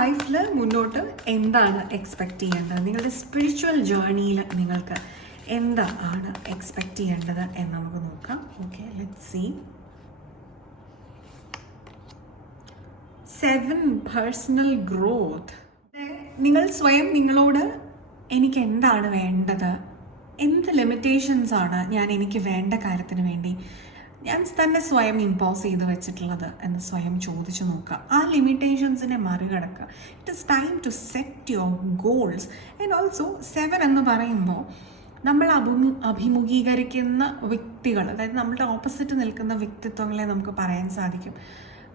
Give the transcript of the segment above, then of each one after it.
ലൈഫിൽ മുന്നോട്ട് എന്താണ് എക്സ്പെക്റ്റ് ചെയ്യേണ്ടത്, നിങ്ങളുടെ സ്പിരിച്വൽ ജേർണിയിൽ നിങ്ങൾക്ക് എന്താണ് എക്സ്പെക്റ്റ് ചെയ്യേണ്ടത് എന്ന് നമുക്ക് നോക്കാം. Okay, let's see. 7 personal growth. നിങ്ങൾ സ്വയം നിങ്ങളോട് എനിക്ക് എന്താണ് വേണ്ടത്, എന്ത് ലിമിറ്റേഷൻസ് ആണ് ഞാൻ എനിക്ക് വേണ്ട കാര്യത്തിന് വേണ്ടി ഞാൻ തന്നെ സ്വയം ഇമ്പോസ് ചെയ്ത് വെച്ചിട്ടുള്ളത് എന്ന് സ്വയം ചോദിച്ചു നോക്കുക. ആ ലിമിറ്റേഷൻസിനെ മറികടക്കുക. It is time to set your goals. And also 7 എന്ന് പറയുമ്പോൾ നമ്മൾ അഭിമുഖീകരിക്കുന്ന വ്യക്തികൾ, അതായത് നമ്മളുടെ ഓപ്പോസിറ്റ് നിൽക്കുന്ന വ്യക്തിത്വങ്ങളെ നമുക്ക് പറയാൻ സാധിക്കും.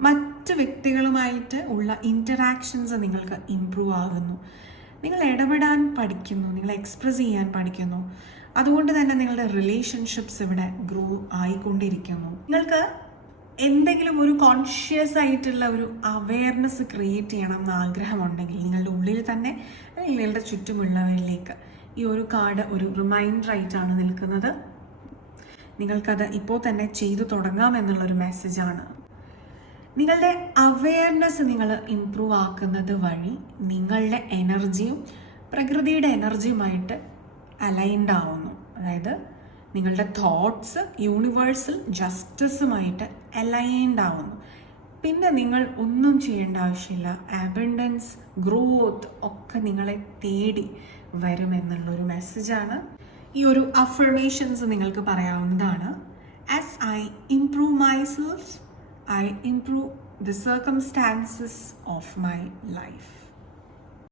മറ്റ് വ്യക്തികളുമായിട്ട് ഉള്ള ഇൻറ്ററാക്ഷൻസ് നിങ്ങൾക്ക് ഇമ്പ്രൂവ് ആകുന്നു, നിങ്ങൾ ഇടപെടാൻ പഠിക്കുന്നു, നിങ്ങൾ എക്സ്പ്രസ് ചെയ്യാൻ പഠിക്കുന്നു. അതുകൊണ്ട് തന്നെ നിങ്ങളുടെ റിലേഷൻഷിപ്സ് ഇവിടെ ഗ്രോ ആയിക്കൊണ്ടിരിക്കുന്നു. നിങ്ങൾക്ക് എന്തെങ്കിലും ഒരു കോൺഷ്യസ് ആയിട്ടുള്ള ഒരു അവയർനെസ് ക്രിയേറ്റ് ചെയ്യണം എന്ന് ആഗ്രഹമുണ്ടെങ്കിൽ നിങ്ങളുടെ ഉള്ളിൽ തന്നെ അല്ലെങ്കിൽ നിങ്ങളുടെ ചുറ്റുമുള്ളവരിലേക്ക് ഈ ഒരു കാർഡ് ഒരു റിമൈൻഡർ ആയിട്ടാണ് നിൽക്കുന്നത്. നിങ്ങൾക്കത് ഇപ്പോൾ തന്നെ ചെയ്തു തുടങ്ങാമെന്നുള്ളൊരു മെസ്സേജാണ്. നിങ്ങളുടെ അവയർനെസ് നിങ്ങൾ ഇംപ്രൂവ് ആക്കുന്നത് വഴി നിങ്ങളുടെ എനർജിയും പ്രകൃതിയുടെ എനർജിയുമായിട്ട് അലൈൻഡ് ആവുന്നു. അതായത് നിങ്ങളുടെ തോട്ട്സ് യൂണിവേഴ്സൽ ജസ്റ്റിസുമായിട്ട് അലൈൻഡ് ആവുന്നു. പിന്നെ നിങ്ങൾ ഒന്നും ചെയ്യേണ്ട ആവശ്യമില്ല. അബണ്ടൻസ്, ഗ്രോത്ത് ഒക്കെ നിങ്ങളെ തേടി വരുമെന്നുള്ളൊരു മെസ്സേജാണ്. ഈ ഒരു അഫർമേഷൻസ് നിങ്ങൾക്ക് പറയാവുന്നതാണ്. As I improve myself, I improve the circumstances of my life.